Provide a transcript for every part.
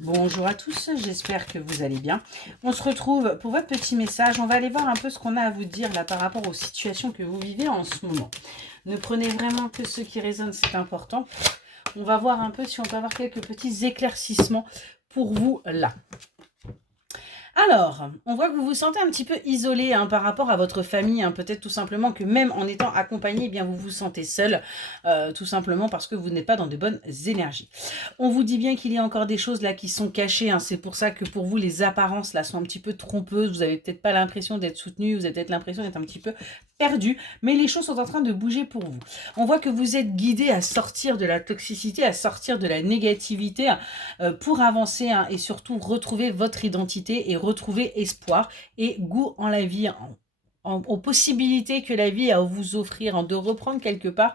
Bonjour à tous, j'espère que vous allez bien. On se retrouve pour votre petit message. On va aller voir un peu ce qu'on a à vous dire là par rapport aux situations que vous vivez en ce moment. Ne prenez vraiment que ce qui résonne, c'est important. On va voir un peu si on peut avoir quelques petits éclaircissements pour vous là. Alors, on voit que vous vous sentez un petit peu isolé par rapport à votre famille. Peut-être tout simplement que même en étant accompagné, eh bien vous vous sentez seul, tout simplement parce que vous n'êtes pas dans de bonnes énergies. On vous dit bien qu'il y a encore des choses là qui sont cachées. C'est pour ça que pour vous, les apparences là sont un petit peu trompeuses. Vous n'avez peut-être pas l'impression d'être soutenu, vous avez peut-être l'impression d'être un petit peu perdu, mais les choses sont en train de bouger pour vous. On voit que vous êtes guidé à sortir de la toxicité, à sortir de la négativité pour avancer et surtout retrouver votre identité et retrouver espoir et goût en la vie, aux possibilités que la vie a à vous offrir, de reprendre quelque part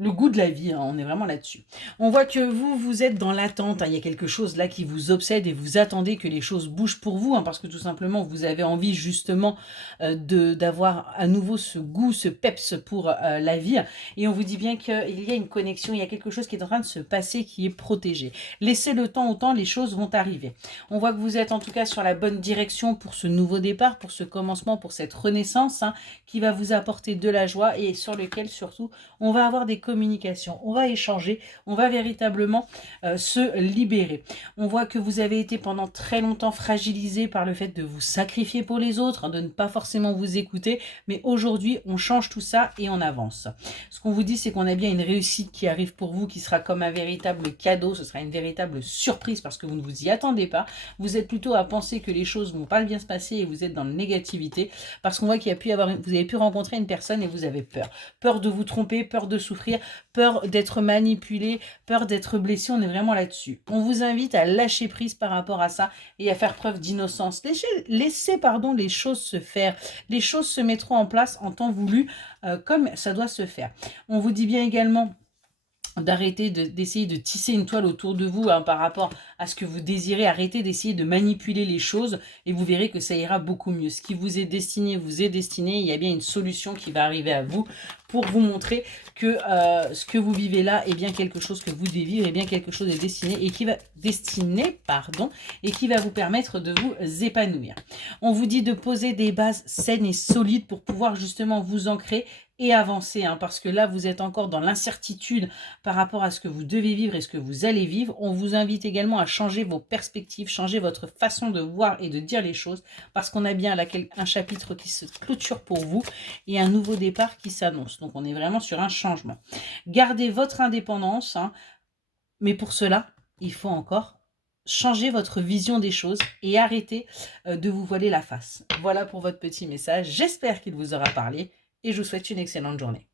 le goût de la vie, on est vraiment là-dessus. On voit que vous êtes dans l'attente, il y a quelque chose là qui vous obsède et vous attendez que les choses bougent pour vous, parce que tout simplement vous avez envie justement d'avoir à nouveau ce goût, ce peps pour la vie, et on vous dit bien qu'il y a une connexion, il y a quelque chose qui est en train de se passer, qui est protégé. Laissez le temps au temps, les choses vont arriver. On voit que vous êtes en tout cas sur la bonne direction pour ce nouveau départ, pour ce commencement, pour cette renaissance, qui va vous apporter de la joie et sur lequel surtout on va avoir des communications, on va échanger, on va véritablement se libérer. On voit que vous avez été pendant très longtemps fragilisé par le fait de vous sacrifier pour les autres, de ne pas forcément vous écouter, mais aujourd'hui on change tout ça et on avance. Ce qu'on vous dit, c'est qu'on a bien une réussite qui arrive pour vous, qui sera comme un véritable cadeau, ce sera une véritable surprise parce que vous ne vous y attendez pas. Vous êtes plutôt à penser que les choses vont pas bien se passer et vous êtes dans la négativité parce qu'on voit qu'il y a pu avoir, vous avez pu rencontrer une personne et vous avez peur. Peur de vous tromper, peur de souffrir, peur d'être manipulé, peur d'être blessé, on est vraiment là-dessus. On vous invite à lâcher prise par rapport à ça et à faire preuve d'innocence. Laissez les choses se faire. Les choses se mettront en place en temps voulu comme ça doit se faire. On vous dit bien également d'arrêter d'essayer de tisser une toile autour de vous par rapport à ce que vous désirez. Arrêtez d'essayer de manipuler les choses et vous verrez que ça ira beaucoup mieux. Ce qui vous est destiné, vous est destiné. Il y a bien une solution qui va arriver à vous pour vous montrer que ce que vous vivez là est bien quelque chose que vous devez vivre, est bien quelque chose est destiné et qui va et qui va vous permettre de vous épanouir. On vous dit de poser des bases saines et solides pour pouvoir justement vous ancrer et avancer, parce que là vous êtes encore dans l'incertitude par rapport à ce que vous devez vivre et ce que vous allez vivre. On vous invite également à changer vos perspectives, changer votre façon de voir et de dire les choses, parce qu'on a bien là un chapitre qui se clôture pour vous et un nouveau départ qui s'annonce. Donc on est vraiment sur un changement. Gardez votre indépendance, mais pour cela, il faut encore changer votre vision des choses et arrêter de vous voiler la face. Voilà pour votre petit message. J'espère qu'il vous aura parlé et je vous souhaite une excellente journée.